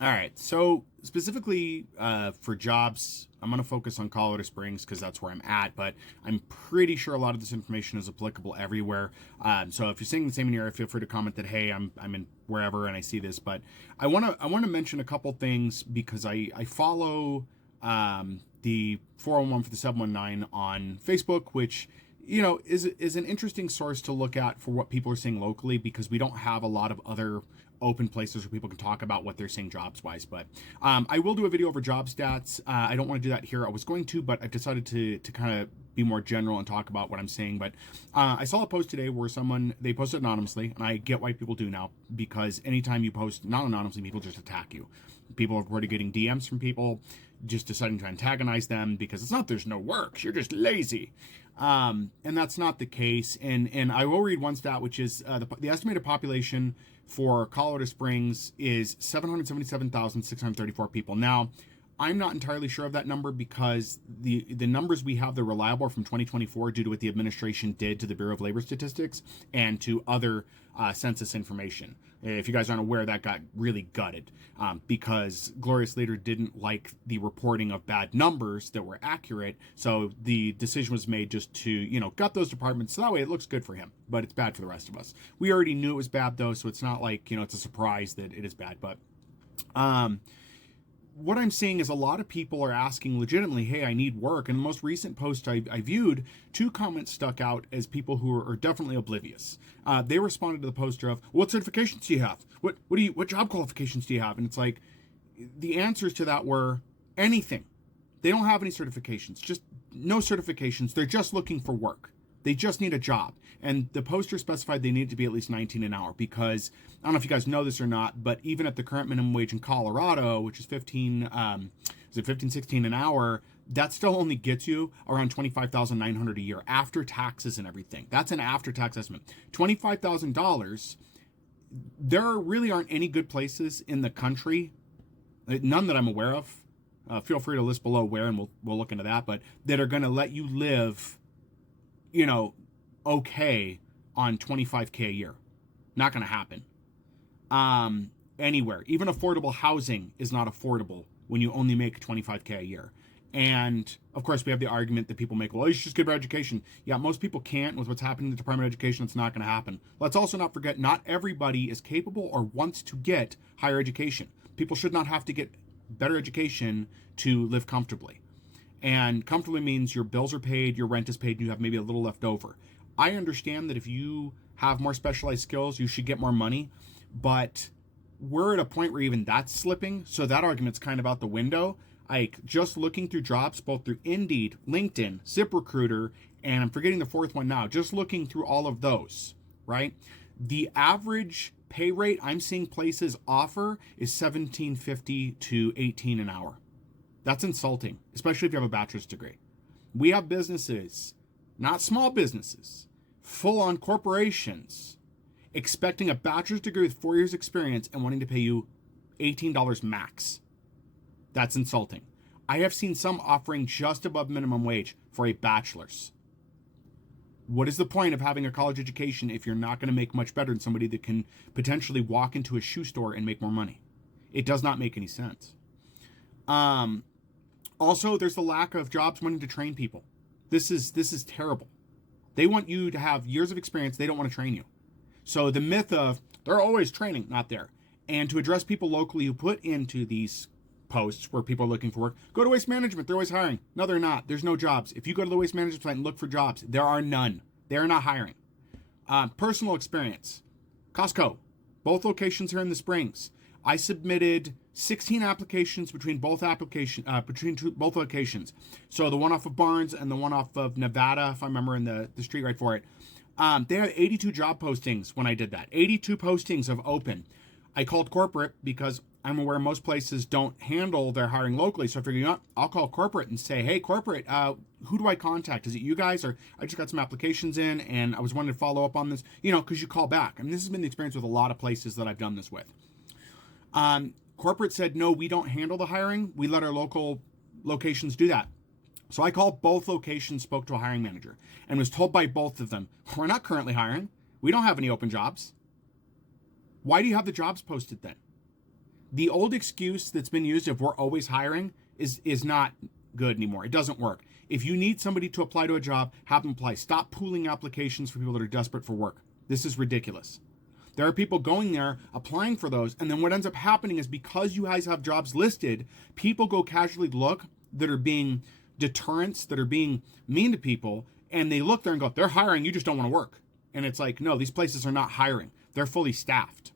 All right. So specifically for jobs, I'm going to focus on Colorado Springs because that's where I'm at. But I'm pretty sure a lot of this information is applicable everywhere. So if you're seeing the same in your area, feel free to comment that hey, I'm in wherever and I see this. But I want to mention a couple things because I follow the 401 for the 719 on Facebook, which is an interesting source to look at for what people are seeing locally because we don't have a lot of other open places where people can talk about what they're seeing jobs wise. But I will do a video over job stats. I don't want to do that here. I was going to, but I've decided to kind of be more general and talk about what I'm seeing. But I saw a post today where they posted anonymously, and I get why people do now because anytime you post not anonymously, people just attack you. People are already getting DMs from people just deciding to antagonize them because it's not there's no work, you're just lazy. And that's not the case. And I will read one stat, which is the estimated population for Colorado Springs is 777,634 people. Now, I'm not entirely sure of that number because the numbers we have, they're reliable from 2024 due to what the administration did to the Bureau of Labor Statistics and to other census information. If you guys aren't aware, that got really gutted because Glorious Leader didn't like the reporting of bad numbers that were accurate. So the decision was made just to, gut those departments. So that way it looks good for him, but it's bad for the rest of us. We already knew it was bad though. So it's not like, it's a surprise that it is bad, but, what I'm seeing is a lot of people are asking legitimately, hey, I need work. And the most recent post I viewed, two comments stuck out as people who are definitely oblivious. They responded to the poster of, what certifications do you have? What job qualifications do you have? And it's like, the answers to that were anything. They don't have any certifications, just no certifications. They're just looking for work. They just need a job. And the poster specified they need to be at least 19 an hour because I don't know if you guys know this or not, but even at the current minimum wage in Colorado, which is 16 an hour, that still only gets you around 25,900 a year after taxes and everything. That's an after-tax estimate. $25,000. There really aren't any good places in the country, none that I'm aware of. Feel free to list below where, and we'll look into that. But that are going to let you live, okay on 25K a year. Not going to happen. Anywhere. Even affordable housing is not affordable when you only make 25K a year. And of course, we have the argument that people make, well, you should just get better education. Yeah, most people can't. With what's happening in the Department of Education, it's not going to happen. Let's also not forget, not everybody is capable or wants to get higher education. People should not have to get better education to live comfortably. And comfortably means your bills are paid, your rent is paid, and you have maybe a little left over. I understand that if you have more specialized skills, you should get more money, but we're at a point where even that's slipping, so that argument's kind of out the window. Just looking through jobs, both through Indeed, LinkedIn, ZipRecruiter, and I'm forgetting the fourth one now, just looking through all of those, right? The average pay rate I'm seeing places offer is $17.50 to $18 an hour. That's insulting, especially if you have a bachelor's degree. We have businesses, not small businesses, full-on corporations, expecting a bachelor's degree with 4 years experience and wanting to pay you $18 max. That's insulting. I have seen some offering just above minimum wage for a bachelor's. What is the point of having a college education if you're not going to make much better than somebody that can potentially walk into a shoe store and make more money? It does not make any sense. Also, there's the lack of jobs wanting to train people. This is terrible. They want you to have years of experience. They don't want to train you. So the myth of they're always training, not there. And to address people locally who put into these posts where people are looking for work, go to Waste Management. They're always hiring. No, they're not. There's no jobs. If you go to the Waste Management site and look for jobs, there are none. They are not hiring. Personal experience. Costco. Both locations are in the Springs. I submitted 16 applications between both locations. So the one off of Barnes and the one off of Nevada, if I remember in the street right for it. They had 82 job postings when I did that. 82 postings of open. I called corporate because I'm aware most places don't handle their hiring locally. So I figured, I'll call corporate and say, hey, corporate, who do I contact? Is it you guys? Or I just got some applications in and I was wanting to follow up on this, because you call back. And this has been the experience with a lot of places that I've done this with. Corporate said, no, we don't handle the hiring. We let our local locations do that. So I called both locations, spoke to a hiring manager, and was told by both of them, we're not currently hiring. We don't have any open jobs. Why do you have the jobs posted then? The old excuse that's been used of we're always hiring is not good anymore. It doesn't work. If you need somebody to apply to a job, have them apply. Stop pooling applications for people that are desperate for work. This is ridiculous. There are people going there, applying for those, and then what ends up happening is because you guys have jobs listed, people go casually look that are being deterrents, that are being mean to people, and they look there and go, they're hiring, you just don't want to work. And it's like, no, these places are not hiring. They're fully staffed.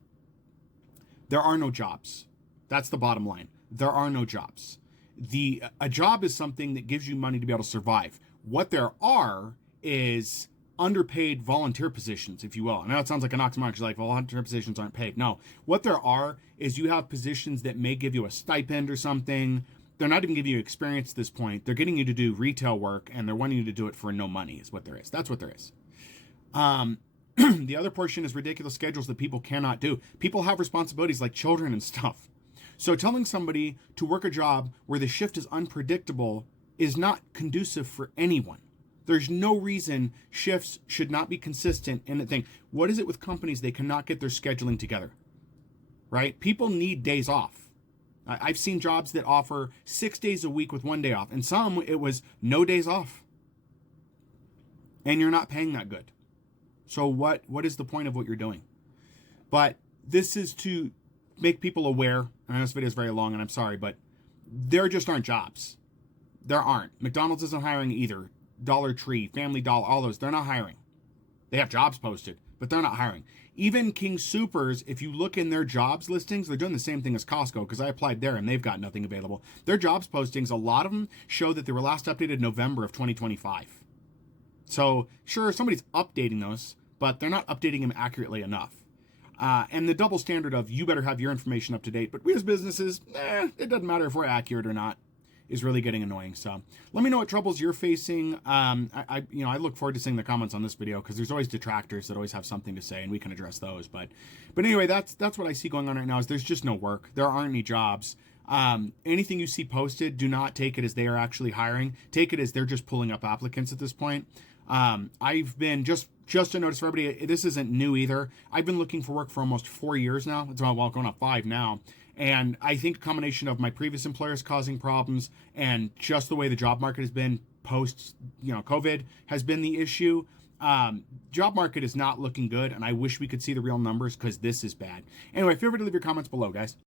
There are no jobs. That's the bottom line. There are no jobs. A job is something that gives you money to be able to survive. What there are is underpaid volunteer positions, if you will. I know it sounds like an oxymoron because like volunteer positions aren't paid. No, what there are is you have positions that may give you a stipend or something. They're not even giving you experience at this point. They're getting you to do retail work and they're wanting you to do it for no money is what there is. That's what there is. The other portion is ridiculous schedules that people cannot do. People have responsibilities like children and stuff. So telling somebody to work a job where the shift is unpredictable is not conducive for anyone. There's no reason shifts should not be consistent in a thing. What is it with companies? They cannot get their scheduling together, right? People need days off. I've seen jobs that offer 6 days a week with 1 day off, and some it was no days off. And you're not paying that good. So what is the point of what you're doing? But this is to make people aware. I know this video is very long and I'm sorry, but there just aren't jobs. There aren't. McDonald's isn't hiring either. Dollar Tree, Family Dollar, all those, they're not hiring. They have jobs posted, but they're not hiring. Even King Soopers, if you look in their jobs listings, they're doing the same thing as Costco because I applied there and they've got nothing available. Their jobs postings, a lot of them show that they were last updated November of 2025. So sure, somebody's updating those, but they're not updating them accurately enough. And the double standard of you better have your information up to date, but we as businesses, it doesn't matter if we're accurate or not, is really getting annoying. So let me know what troubles you're facing. I look forward to seeing the comments on this video because there's always detractors that always have something to say and we can address those. But anyway, that's what I see going on right now is there's just no work. There aren't any jobs. Anything you see posted, do not take it as they are actually hiring. Take it as they're just pulling up applicants at this point. I've been just to notice for everybody, this isn't new either. I've been looking for work for almost 4 years now. It's about going on 5 now. And I think a combination of my previous employers causing problems and just the way the job market has been post, COVID has been the issue. Job market is not looking good, and I wish we could see the real numbers because this is bad. Anyway, feel free to leave your comments below, guys.